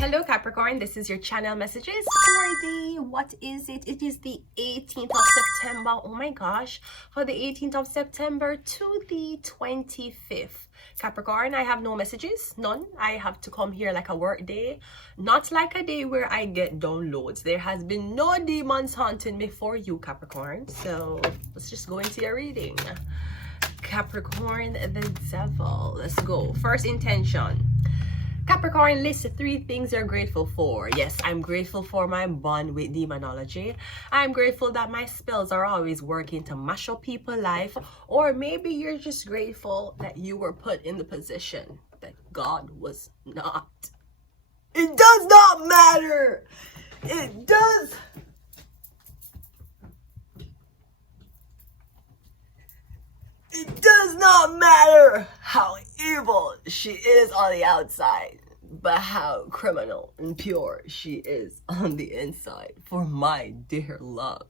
Hello Capricorn, this is your channel messages for the, what is it? It is the 18th of September. Oh my gosh, for the 18th of September to the 25th. Capricorn, I have no messages, none. I have to come here like a work day, not like a day where I get downloads. There has been no demons haunting me for you, Capricorn. So let's just go into your reading. Capricorn, the devil. Let's go. First intention. Capricorn, list 3 things you're grateful for. Yes, I'm grateful for my bond with Demonology. I'm grateful that my spells are always working to mash up people's life. Or maybe you're just grateful that you were put in the position that God was not. It does not matter. It does. It does not matter how evil she is on the outside, but how criminal and pure she is on the inside. For my dear love.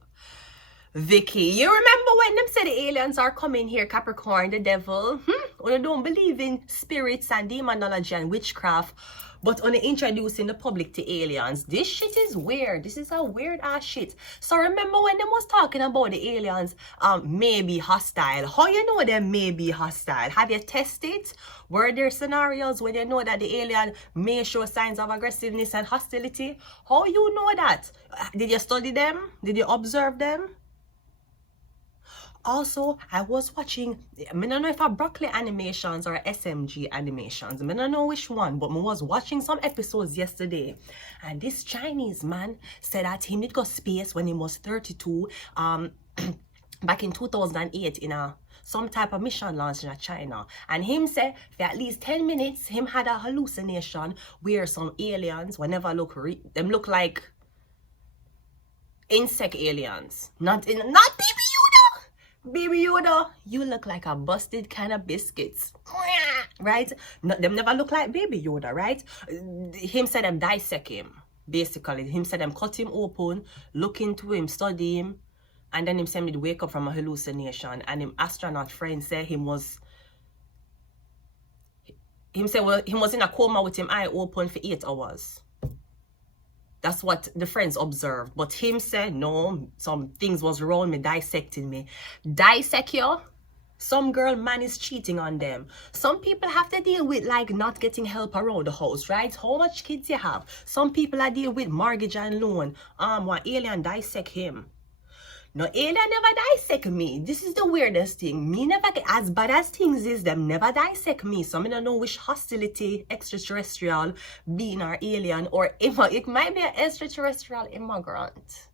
Vicky, you remember when them said the aliens are coming here, Capricorn, the devil? Or you don't believe in spirits and demonology and witchcraft, but only introducing the public to aliens. This shit is weird. This is a weird ass shit. So remember when they was talking about the aliens may be hostile. How you know they may be hostile? Have you tested? Were there scenarios when you know that the alien may show signs of aggressiveness and hostility? How you know that? Did you study them? Did you observe them? Also, I was watching, I don't know if I Broccoli Animations or SMG Animations. I don't know which one, but I was watching some episodes yesterday. And this Chinese man said that he did go space when he was 32, back in 2008 in some type of mission launch in China. And him said for at least 10 minutes, him had a hallucination where some aliens, whenever them look like insect aliens. Not Baby Yoda! Baby Yoda, you look like a busted kind of biscuits, right? No, them never look like Baby Yoda, right? Him said them dissect him, basically. Him said them cut him open, look into him, study him, and then him said me to wake up from a hallucination. And him astronaut friend said he was in a coma with him eye open for 8 hours. That's what the friends observed. But him said, no, some things was wrong, me dissecting me. Dissect you? Some girl man is cheating on them. Some people have to deal with like not getting help around the house, right? How much kids you have? Some people are deal with mortgage and loan. One alien dissect him. No, alien never dissect me. This is the weirdest thing. Me never get, as bad as things is, them never dissect me. So I don't know which hostility, extraterrestrial, being or alien, or it might be an extraterrestrial immigrant.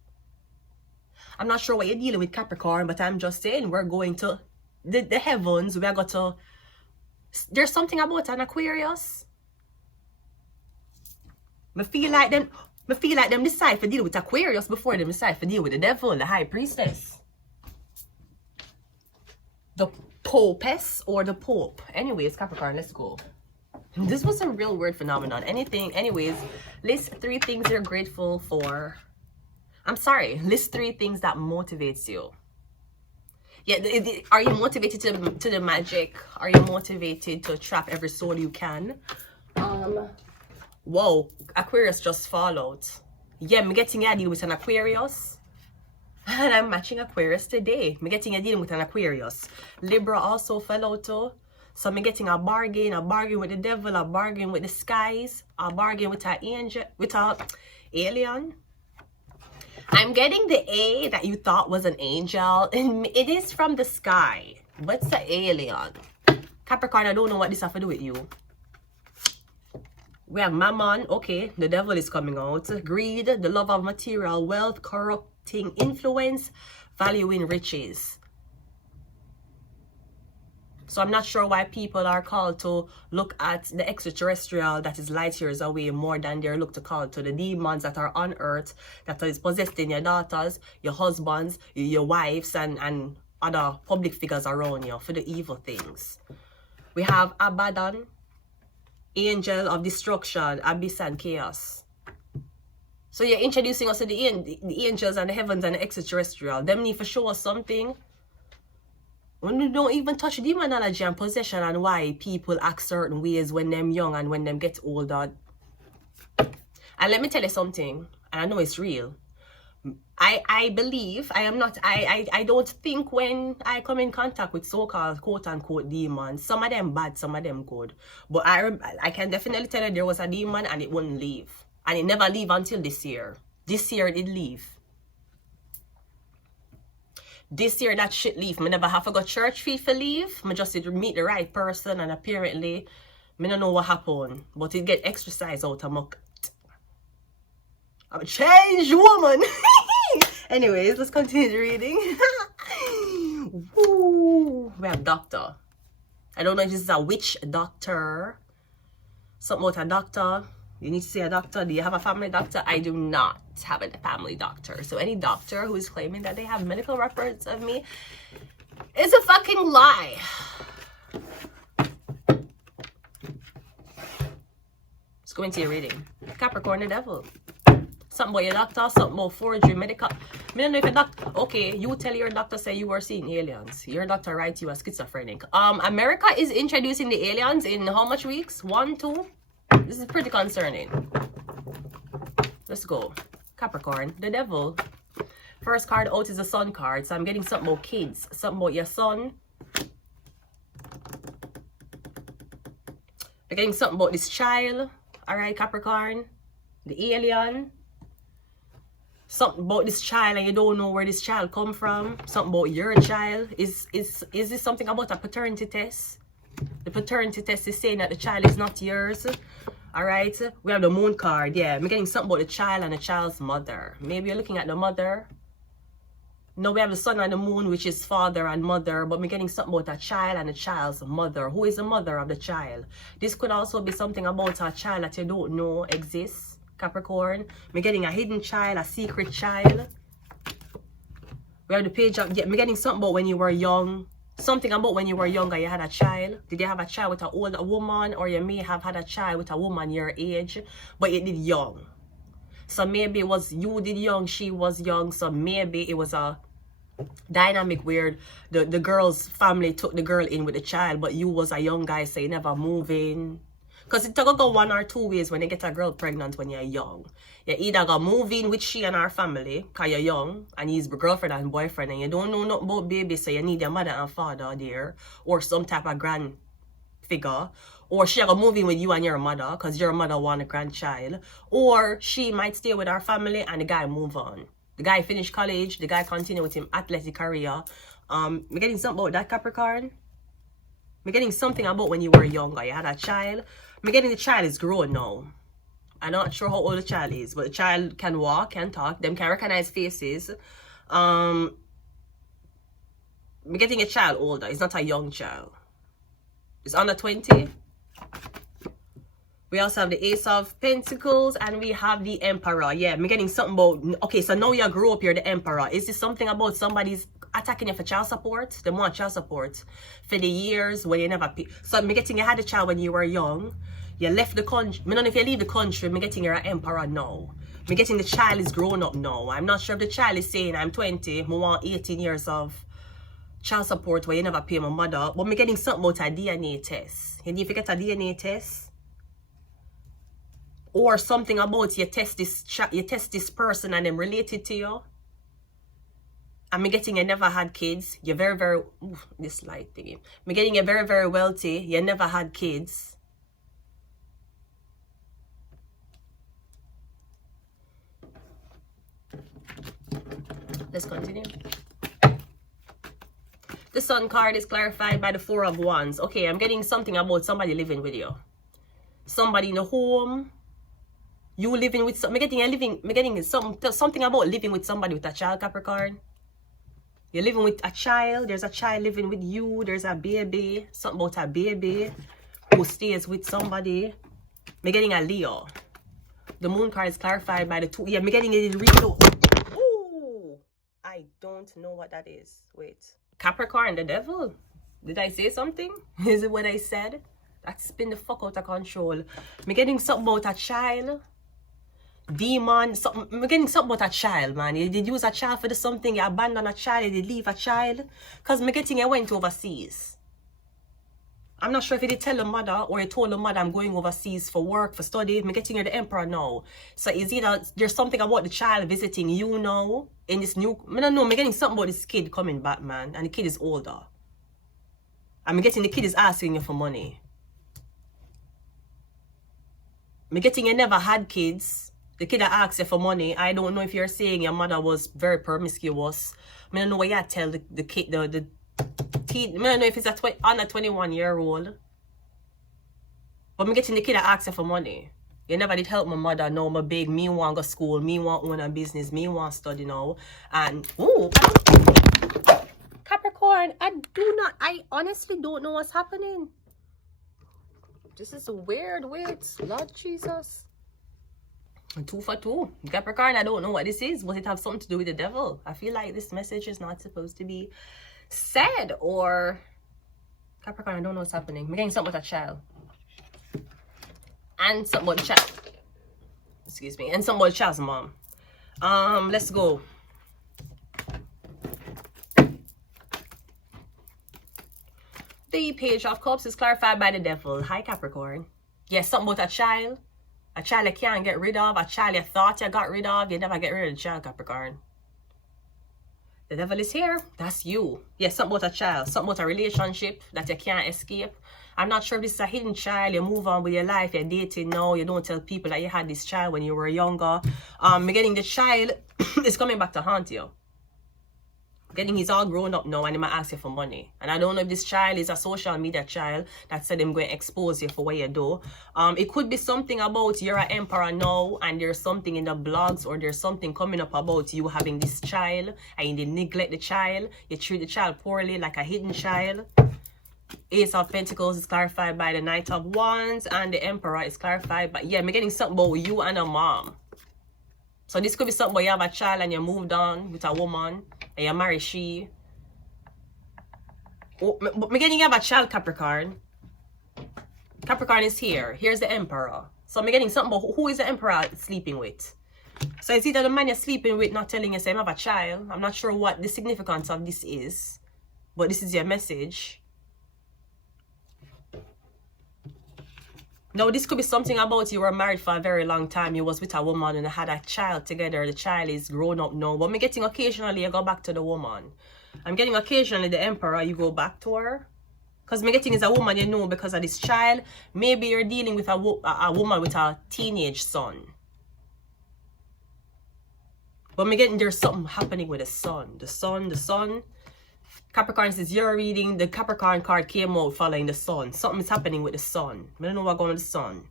I'm not sure what you're dealing with, Capricorn, but I'm just saying we're going to the heavens. We are going to. There's something about an Aquarius. I feel like them decide to deal with Aquarius before they decide to deal with the devil, the high priestess, the popess, or the pope. Anyways, Capricorn, let's go. This was a real weird phenomenon. Anyways, list 3 things you're grateful for. I'm sorry, list 3 things that motivates you. Yeah, are you motivated to the magic? Are you motivated to trap every soul you can? Whoa, Aquarius just followed. Yeah, I'm getting a deal with an Aquarius. And I'm matching Aquarius today. I'm getting a deal with an Aquarius. Libra also fell out too. So I'm getting a bargain with the devil, a bargain with the skies, a bargain with an angel, with an alien. I'm getting the A that you thought was an angel, and it is from the sky. What's the alien? Capricorn, I don't know what this has to do with you. We have Mammon, okay, the devil is coming out. Greed, the love of material wealth, corrupting influence, valuing riches. So I'm not sure why people are called to look at the extraterrestrial that is light years away more than they're looked to call to the demons that are on earth, that is possessing your daughters, your husbands, your wives, and other public figures around you for the evil things. We have Abaddon, angel of destruction, abyss and chaos. So you're introducing us to the angels and the heavens and the extraterrestrial. Them need to show us something. When we don't even touch demonology and possession and why people act certain ways when them young and when them get older. And let me tell you something, and I know it's real. I believe, I don't think when I come in contact with so-called quote-unquote demons, some of them bad, some of them good. But I can definitely tell you there was a demon and it wouldn't leave. And it never leave until this year. This year it did leave. This year that shit leave. Me never have to go church fee for leave. Me just did meet the right person and apparently me don't know what happened. But it get exercise out of my... I'm a changed woman. Anyways, let's continue the reading. Woo. We have doctor. I don't know if this is a witch doctor. Something about a doctor. You need to see a doctor. Do you have a family doctor? I do not have a family doctor. So any doctor who is claiming that they have medical records of me is a fucking lie. Let's go into your reading. Capricorn, the devil. Something about your doctor, something about forgery, medical. I don't know if a doctor, okay, you tell your doctor say you were seeing aliens. Your doctor writes you are schizophrenic. America is introducing the aliens in how much weeks? 1, 2? This is pretty concerning. Let's go. Capricorn, the devil. First card out is the sun card. So I'm getting something about kids, something about your son. I'm getting something about this child. All right, Capricorn. The alien. Something about this child and you don't know where this child come from. Something about your child. Is this something about a paternity test? The paternity test is saying that the child is not yours. Alright. We have the moon card. Yeah. I'm getting something about the child and the child's mother. Maybe you're looking at the mother. No, we have the sun and the moon, which is father and mother. But we're getting something about a child and a child's mother. Who is the mother of the child? This could also be something about a child that you don't know exists. Capricorn. We're getting a hidden child, a secret child. We have the page of, we're getting something about when you were young. Something about when you were younger, you had a child. Did you have a child with an older woman? Or you may have had a child with a woman your age, but you did young. So maybe it was you did young, she was young. So maybe it was a dynamic where the girl's family took the girl in with the child, but you was a young guy, so you never move in. Because it took go 1 or 2 ways when you get a girl pregnant when you're young. You either go move in with she and her family, because you're young, and he's girlfriend and boyfriend, and you don't know nothing about baby, so you need your mother and father there, or some type of grand figure. Or she go move in with you and your mother, because your mother want a grandchild. Or she might stay with her family and the guy move on. The guy finish college, the guy continue with him athletic career. I'm getting something about that, Capricorn. I'm getting something about when you were younger, you had a child. I'm getting the child is grown now. I'm not sure how old the child is, but the child can walk, can talk, them can recognize faces. I'm getting a child older. It's not a young child. It's under 20. We also have the Ace of Pentacles and we have the Emperor. Yeah, I'm getting something about, okay, so now you grew up, you're the Emperor. Is this something about somebody's attacking you for child support? They want child support for the years when you never pay. So I'm getting you had a child when you were young. You left the country. I don't know if you leave the country, I'm getting you're an Emperor now. I'm getting the child is grown up now. I'm not sure if the child is saying I'm 20, I want 18 years of child support where you never pay my mother. But I'm getting something about a DNA test. You need to get a DNA test. Or something about you test this person and them related to you. I'm getting you never had kids. You're very, very, this light thingy. I'm getting you very, very wealthy. You never had kids. Let's continue. The Sun card is clarified by the Four of Wands. Okay, I'm getting something about somebody living with you. Somebody in a home. You living with some, I'm getting something about living with somebody with a child, Capricorn. You're living with a child. There's a child living with you. There's a baby. Something about a baby who stays with somebody. I'm getting a Leo. The Moon card is clarified by the two. Yeah, I'm getting it in Leo. Ooh, I don't know what that is. Wait. Capricorn, the devil. Did I say something? Is it what I said? That's spin the fuck out of control. I'm getting something about a child. Demon, something, I'm getting something about a child, man. You did use a child for the something, you abandon a child, you did leave a child. Because I'm getting you went overseas. I'm not sure if he did tell the mother or he told the mother I'm going overseas for work, for study. I'm getting you the emperor now. So is either there's something about the child visiting you now in this new, I don't know, I'm getting something about this kid coming back, man. And the kid is older. I'm getting the kid is asking you for money. I'm getting you never had kids. The kid that asks you for money. I don't know if you're saying your mother was very promiscuous. I don't know what you tell the kid, the teen. I don't know if it's under 21-year-old. But I'm getting the kid that asks you for money. You never did help my mother. No, my big. Me want go school. Me want own a business. Me want study now. And ooh, Capricorn, I honestly don't know what's happening. This is weird. Wait, Lord Jesus. 2 for 2. Capricorn, I don't know what this is. Will it have something to do with the devil? I feel like this message is not supposed to be said. Or Capricorn, I don't know what's happening. I'm getting something with a child. And something about the child. Excuse me. And something about the child's mom. Let's go. The Page of Cups is clarified by the devil. Hi, Capricorn. Yes, something about a child. A child you can't get rid of. A child you thought you got rid of. You never get rid of the child, Capricorn. The devil is here. That's you. Yes, something about a child. Something about a relationship that you can't escape. I'm not sure if this is a hidden child. You move on with your life. You're dating now. You don't tell people that you had this child when you were younger. Getting the child is coming back to haunt you. Getting he's all grown up now and he might ask you for money. And I don't know if this child is a social media child that said I'm going to expose you for what you do. It could be something about you're an emperor now and there's something in the blogs or there's something coming up about you having this child and you neglect the child. You treat the child poorly like a hidden child. Ace of Pentacles is clarified by the Knight of Wands and the Emperor is clarified by, yeah, I'm getting something about you and a mom. So this could be something where you have a child and you moved on with a woman and you marry she. Oh, but I'm getting you have a child, Capricorn. Capricorn is here. Here's the Emperor. So I'm getting something about who is the Emperor sleeping with. So it's either the man you're sleeping with not telling you say I have a child. I'm not sure what the significance of this is. But this is your message. Now, this could be something about you were married for a very long time. You was with a woman and had a child together. The child is grown up now. But I'm getting occasionally you go back to the woman. I'm getting occasionally the Emperor, you go back to her. Because I'm getting is a woman you know because of this child. Maybe you're dealing with a woman with a teenage son. But I'm getting there's something happening with the son. The son. Capricorn says you're reading the Capricorn card came out following the sun. Something is happening with the sun. I don't know what's going on with the sun.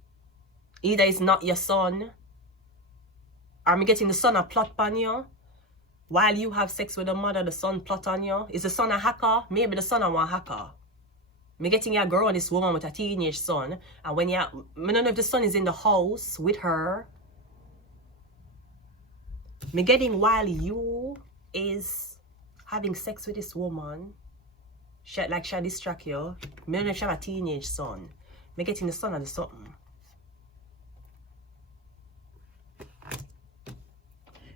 Either it's not your son. Or I'm getting the son a plot on you. While you have sex with the mother, the son plot on you. Is the son a hacker? Maybe the son a one hacker. I'm getting a girl and this woman with a teenage son. And when you, I don't know if the son is in the house with her. I'm getting while you is having sex with this woman, she distract you. I don't know if she have a teenage son. I'm getting the son of the something.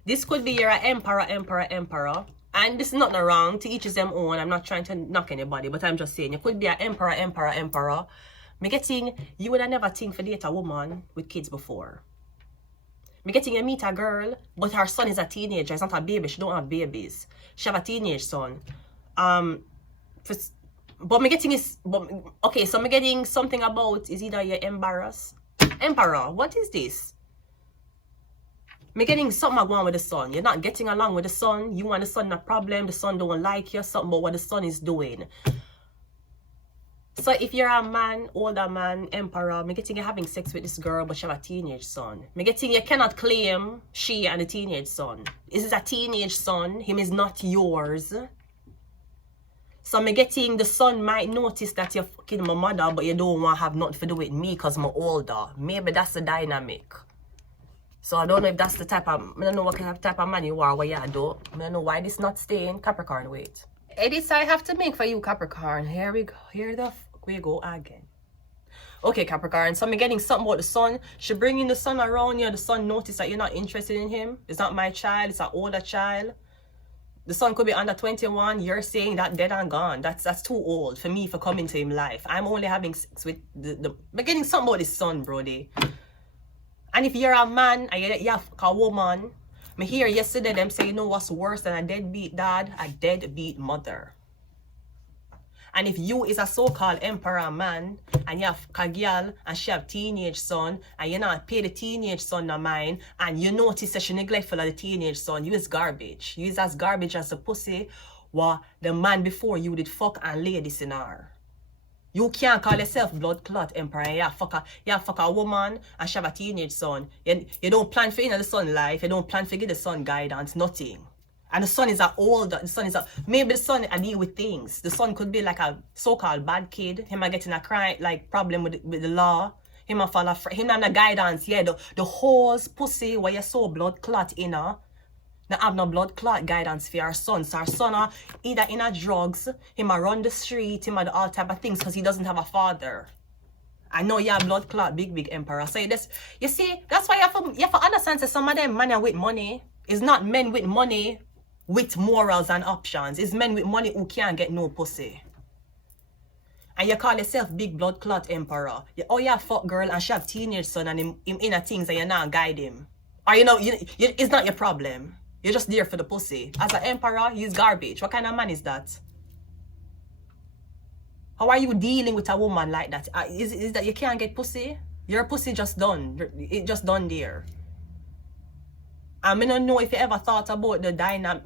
This could be you're an emperor. And this is not wrong. To each is them own. I'm not trying to knock anybody, but I'm just saying you could be an emperor. I'm getting you would have never think for date a woman with kids before. I'm getting you meet a girl, but her son is a teenager. It's not a baby. She don't have babies. She have a teenage son. But I'm getting is, okay, so I'm getting something about is either you're embarrassed. Emperor, what is this? I'm getting something going with the son. You're not getting along with the son. You want the son a problem. The son don't like you. Something about what the son is doing. So if you're a man, older man, emperor, I'm getting you having sex with this girl, but she have a teenage son. I'm getting you cannot claim she and a teenage son. This is a teenage son. Him is not yours. So I'm getting the son might notice that you're fucking my mother, but you don't want to have nothing to do with me because I'm older. Maybe that's the dynamic. So I don't know if that's the type of, I don't know what kind of type of man you are, what you do. I don't know why this not staying. Capricorn, wait. Edits I have to make for you, Capricorn. Here we go. Here the fuck we go again. Okay, Capricorn. So I'm getting something about the son. She bringing the son around you. The son notice that you're not interested in him. It's not my child. It's an older child. The son could be under 21. You're saying that dead and gone. That's too old for me for coming to him life. I'm only having sex with the beginning something about his son, brody. And if you're a man and you're a woman, me hear yesterday them say, you know what's worse than a deadbeat dad? A deadbeat mother. And if you is a so-called emperor man and you have a girl and she have teenage son and you not pay the teenage son no mind and you notice that she neglectful of the teenage son, you is garbage. You is as garbage as the pussy what the man before you did fuck and lay this in her. You can't call yourself blood clot emperor. You fuck a woman and she have a teenage son. You don't plan for the son life. You don't plan for give the son guidance, nothing. And the son is maybe the son I deal with things. The son could be like a so-called bad kid. Him getting a crime like problem with the law. Him follow him and the guidance. Yeah, the whole pussy where you so blood clot in her. Now have no blood clot guidance for our son. So our son either in a drugs, him run the street, him do all type of things because he doesn't have a father. I know you have blood clot, big emperor. So you see, that's why you have to understand that some of them men with money is not men with money with morals and options. It's men with money who can't get no pussy. And you call yourself big blood clot emperor. You fuck girl and she have teenage son and him in a things and you not guide him. Or it's not your problem. You're just there for the pussy. As an emperor, he's garbage. What kind of man is that? How are you dealing with a woman like that? Is that you can't get pussy? Your pussy just done. It just done there. I don't know if you ever thought about the dynamic.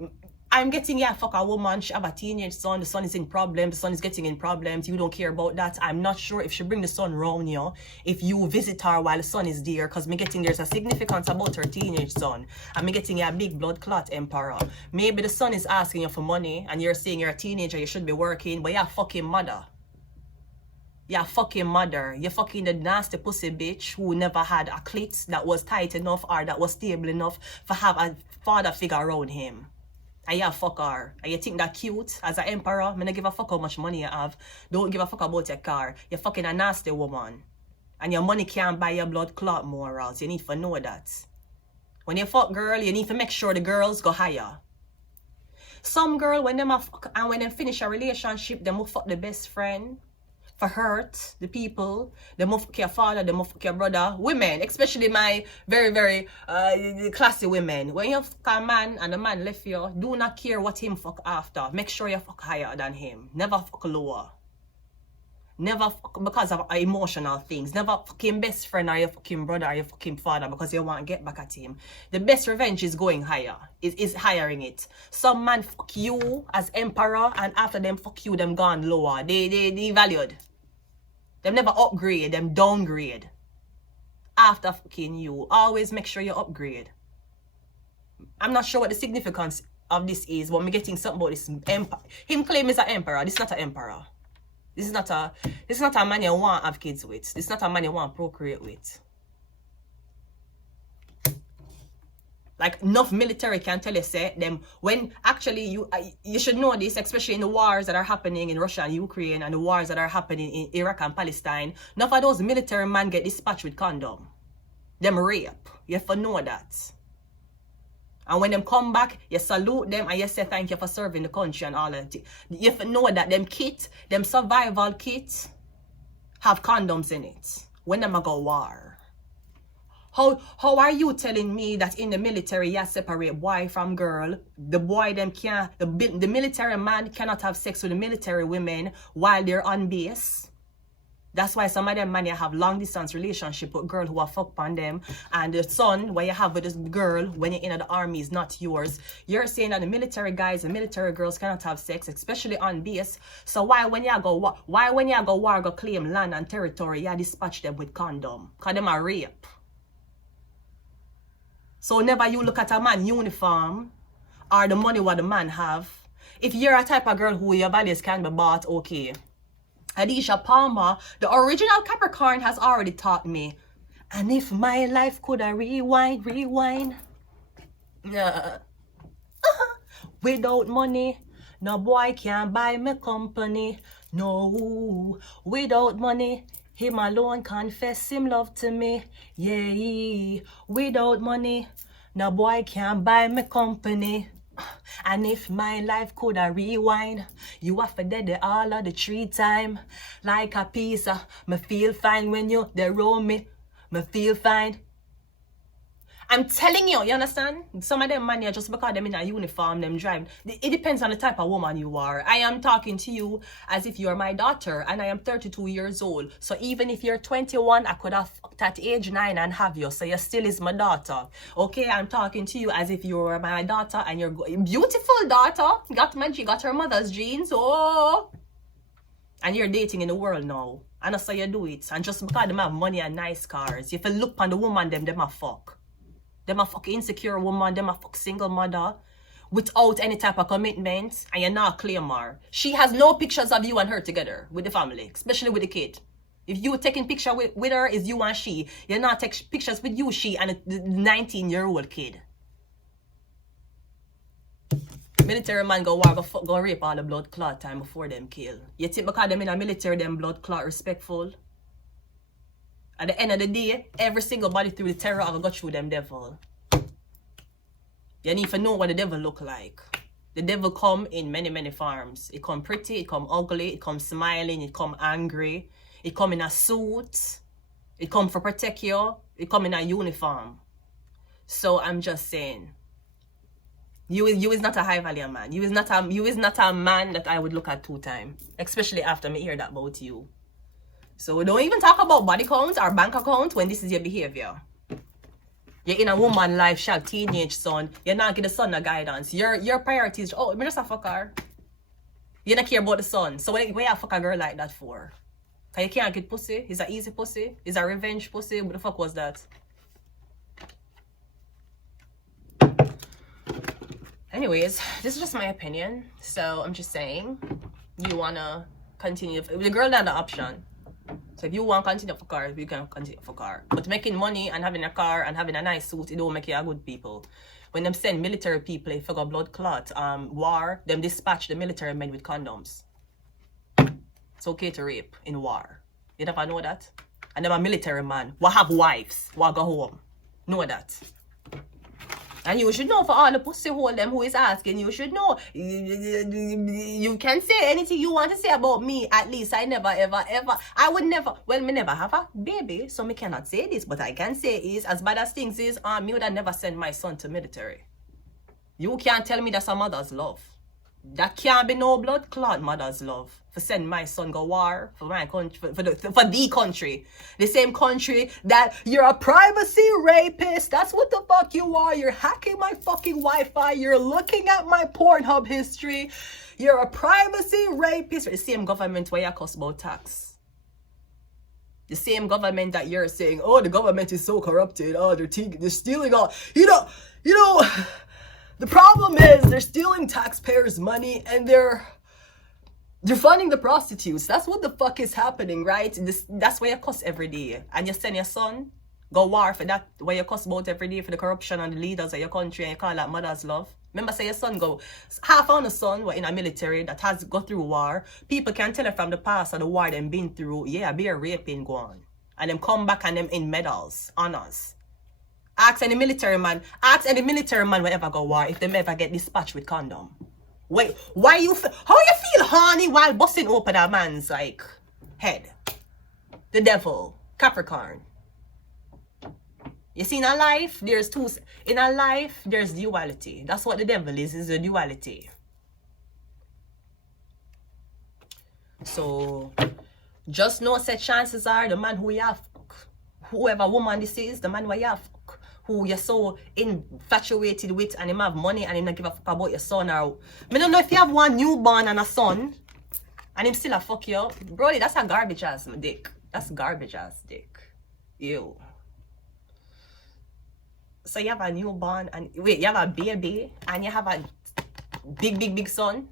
I'm getting fuck a woman, she have a teenage son, the son is in problems, the son is getting in problems, you don't care about that. I'm not sure if she bring the son round you, if you visit her while the son is there, because me getting there's a significance about her teenage son. And me getting a big blood clot emperor. Maybe the son is asking you for money and you're saying you're a teenager, you should be working, but you're a fucking mother. You're a fucking mother. You're fucking the nasty pussy bitch who never had a clit that was tight enough or that was stable enough for have a father figure around him. And you fuck her. And you think that cute as an emperor? I don't give a fuck how much money you have. Don't give a fuck about your car. You're fucking a nasty woman. And your money can't buy your blood clot morals. You need to know that. When you fuck girl, you need to make sure the girls go higher. Some girl, when them fuck and when they finish a relationship, they will fuck the best friend. For hurt the people, they move fuck your father, they move fuck your brother. Women, especially my very, very classy women. When you fuck a man and the man left you, do not care what him fuck after. Make sure you fuck higher than him. Never fuck lower. Never fuck because of emotional things. Never fuck him best friend or your fucking brother or your fucking father because you want to get back at him. The best revenge is going higher. Is hiring it. Some man fuck you as emperor and after them fuck you, them gone lower. They devalued. Them never upgrade, them downgrade. After fucking you. Always make sure you upgrade. I'm not sure what the significance of this is, but I'm getting something about this emperor. Him claim is an emperor. This is not an emperor. This is not a man you want to have kids with. This is not a man you want to procreate with. Like enough military can tell you say them when actually you should know this, especially in the wars that are happening in Russia and Ukraine and the wars that are happening in Iraq and Palestine. Enough of those military men get dispatched with condom. Them rape. You have to know that. And when them come back, you salute them and you say thank you for serving the country and all that. You have to know that them kit, them survival kit, have condoms in it. When them go war. How are you telling me that in the military you separate boy from girl? The boy them can't, the military man cannot have sex with the military women while they're on base. That's why some of them man you have long distance relationship with girl who are fuck on them, and the son where you have with this girl when you're in the army is not yours. You're saying that the military guys and military girls cannot have sex, especially on base. So why when you go war go claim land and territory, you dispatch them with condom? Cause them are rape. So never you look at a man uniform or the money what the man have. If you're a type of girl who your values can be bought, okay. Adisha Palmer, the original Capricorn, has already taught me. And if my life could rewind. Without money, no boy can buy me company. No, without money, him alone confess him love to me. Yeah, without money, no boy can buy me company. And if my life could a rewind, you have to dead all of the 3 time. Like a pizza, me feel fine when you they roll me. Me feel fine. I'm telling you, you understand? Some of them man here, just because them in a uniform, them drive. It depends on the type of woman you are. I am talking to you as if you're my daughter, and I am 32 years old. So even if you're 21, I could have fucked at age 9 and have you. So you still is my daughter. Okay, I'm talking to you as if you were my daughter, and you're beautiful daughter. Got her mother's genes. Oh, and you're dating in the world now. And that's how you do it. And just because them have money and nice cars, if you look on the woman, them a fuck. Them a fuck insecure woman, them a fuck single mother without any type of commitment, and you're not claim her. She has no pictures of you and her together with the family, especially with the kid. If you taking picture with her, is you and she. You're not taking pictures with you, she, and a 19-year-old kid. Military man go war, go rape all the blood clot time before them kill. You think because them in a military, them blood clot respectful? At the end of the day, every single body through the terror will go through them devil. You need to know what the devil look like. The devil come in many, many forms. It come pretty, it come ugly, it come smiling, it come angry, it come in a suit, it come for protect you, it come in a uniform. So I'm just saying, you is not a high value man. You is not a man that I would look at 2 times, especially after me hear that about you. So we don't even talk about body count or bank account when this is your behavior. You're in a woman life, she have teenage son. You're not give the son a guidance. Your priorities, oh, me just a fucker. You don't care about the son. So where you fuck a girl like that for? Cause you can't get pussy. It's a easy pussy. It's a revenge pussy. What the fuck was that? Anyways, this is just my opinion. So I'm just saying, you wanna continue. The girl had the option. So if you want to continue for car, you can continue for car. But making money and having a car and having a nice suit, it don't make you a good people. When them send military people, if you got blood clot, war, them dispatch the military men with condoms. It's okay to rape in war. You never know that? And them a military man, what have wives, what go home. Know that. And you should know for all the pussy hole them who is asking, you should know. You can say anything you want to say about me. At least I never, ever, ever. I would never, well, me never have a baby, so me cannot say this. But I can say is, as bad as things is, me would have never send my son to military. You can't tell me that's a mother's love. That can't be no blood clot mother's love. For send my son go war for my country, for the country. The same country that you're a privacy rapist. That's what the fuck you are. You're hacking my fucking Wi-Fi. You're looking at my Pornhub history. You're a privacy rapist. The same government where you cost about tax. The same government that you're saying, oh, the government is so corrupted. Oh, they're stealing all. You know. The problem is they're stealing taxpayers' money and they're funding the prostitutes. That's what the fuck is happening, right? That's where you cuss every day. And you send your son go war for that, where you cuss about every day for the corruption and the leaders of your country and you call that mother's love. Remember, say your son go, half on a son were in a military that has go through war. People can tell it from the past of the war them been through. Yeah, be a raping go on. And them come back and them in medals, honors. Ask any military man whenever go war if they ever get dispatched with condom. Wait, how you feel horny while busting open a man's like head? The devil, Capricorn. You see, in a life, there's duality. That's what the devil is a duality. So just know that chances are the man who you have, whoever woman this is, the man who you have, who you're so infatuated with, and him have money and him not give a fuck about your son. Or I don't know if you have one newborn and a son and him still a fuck you. Brody, that's a garbage ass dick. That's garbage ass dick. Ew. So you have a newborn and wait, you have a baby and you have a big son.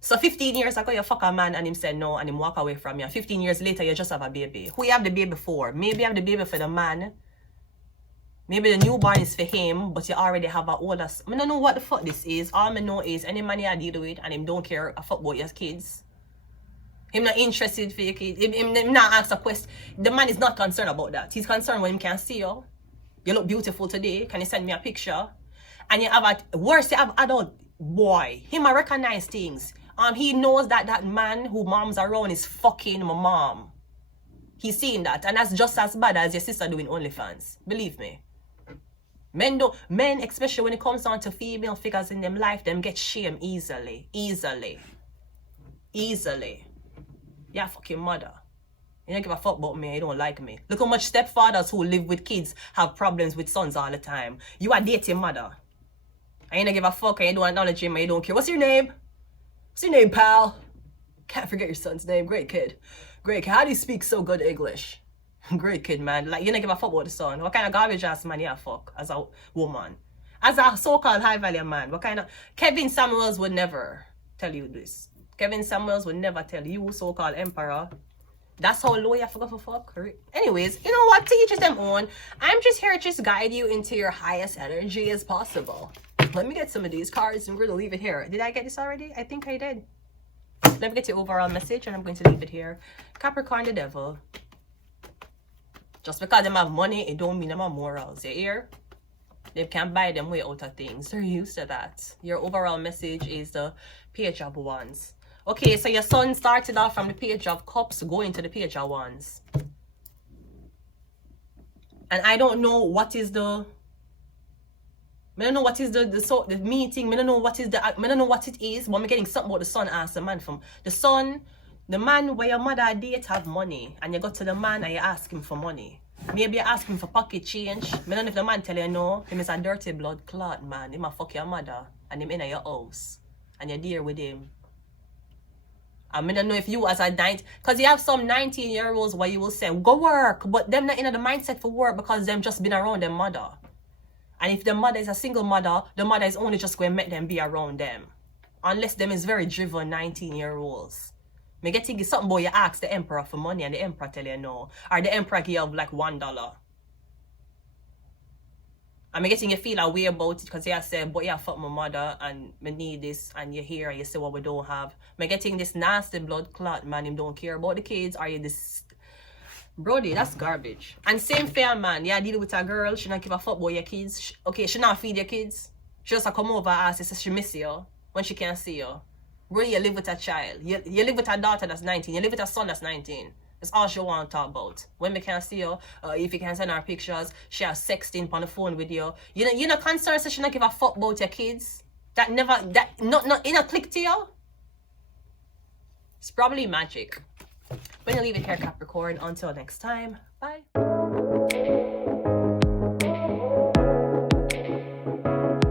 So 15 years ago you fuck a man and him said no and him walk away from you. 15 years later you just have a baby. Who you have the baby for? Maybe you have the baby for the man. Maybe the newborn is for him, but you already have an older. I don't know what the fuck this is. All I know is any man you deal with and him don't care a fuck about your kids. Him not interested for your kids. Him not ask a question. The man is not concerned about that. He's concerned when him can see you. You look beautiful today. Can you send me a picture? And you have a worse, you have adult boy, he might recognize things. He knows that that man who mom's around is fucking my mom. He's seeing that, and that's just as bad as your sister doing OnlyFans. Believe me. Men, especially when it comes down to female figures in them life, them get shamed easily. Yeah, fucking mother. You don't give a fuck about me, you don't like me. Look how much stepfathers who live with kids have problems with sons all the time. You are dating mother. I ain't give a fuck, and you don't acknowledge him, and you don't care. What's your name? What's your name, pal? Can't forget your son's name. Great kid. Great kid. How do you speak so good English? Great kid, man. Like, you don't give a fuck about the son. What kind of garbage ass man you fuck as a woman? As a so-called high-value man, what kind of... Kevin Samuels would never tell you this. Kevin Samuels would never tell you, so-called emperor. That's how low you forgot for fuck. Anyways, you know what? To each of them own. I'm just here to just guide you into your highest energy as possible. Let me get some of these cards and we're going to leave it here. Did I get this already? I think I did. Let me get the overall message and I'm going to leave it here. Capricorn the devil. Just because they have money, it don't mean them have morals. You hear? They can't buy them way out of things. They're used to that. Your overall message is the Page of Wands. Okay, so your son started off from the Page of Cups going to the Page of Wands. And I don't know what is the... I don't know what is the meeting. I don't know what is the... I don't know what it is. But I'm getting something about the son as the man from... The son... The man where your mother date have money and you go to the man and you ask him for money. Maybe you ask him for pocket change. I don't know if the man tell you no. Him is a dirty blood clot man. He might fuck your mother and him in your house. And you're there with him. I don't know if you as a night, because you have some 19-year-olds where you will say, go work. But them not in the mindset for work because them just been around their mother. And if the mother is a single mother, the mother is only just going to make them be around them. Unless them is very driven 19-year-olds. Me getting something boy you ask the emperor for money and the emperor tell you no. Or the emperor give you like $1. And me getting you feel a way about it because you say, but yeah, fuck my mother and me need this and you're here and you say what we don't have. Me getting this nasty blood clot man, him don't care about the kids. Are you this Brody, that's garbage. And same fair man, yeah, deal with a girl, she not give a fuck about your kids. Okay, she not feed your kids. She just come over and ask, says she miss you when she can't see you. Really, you live with a child. You live with a daughter that's 19. You live with a son that's 19. That's all she want to talk about. When we can't see you, if you can send her pictures, she has sexting on the phone with you. You know, concerned so she not give a fuck about your kids. Not in a click to you. It's probably magic. We're gonna leave it here, Capricorn. Until next time, bye.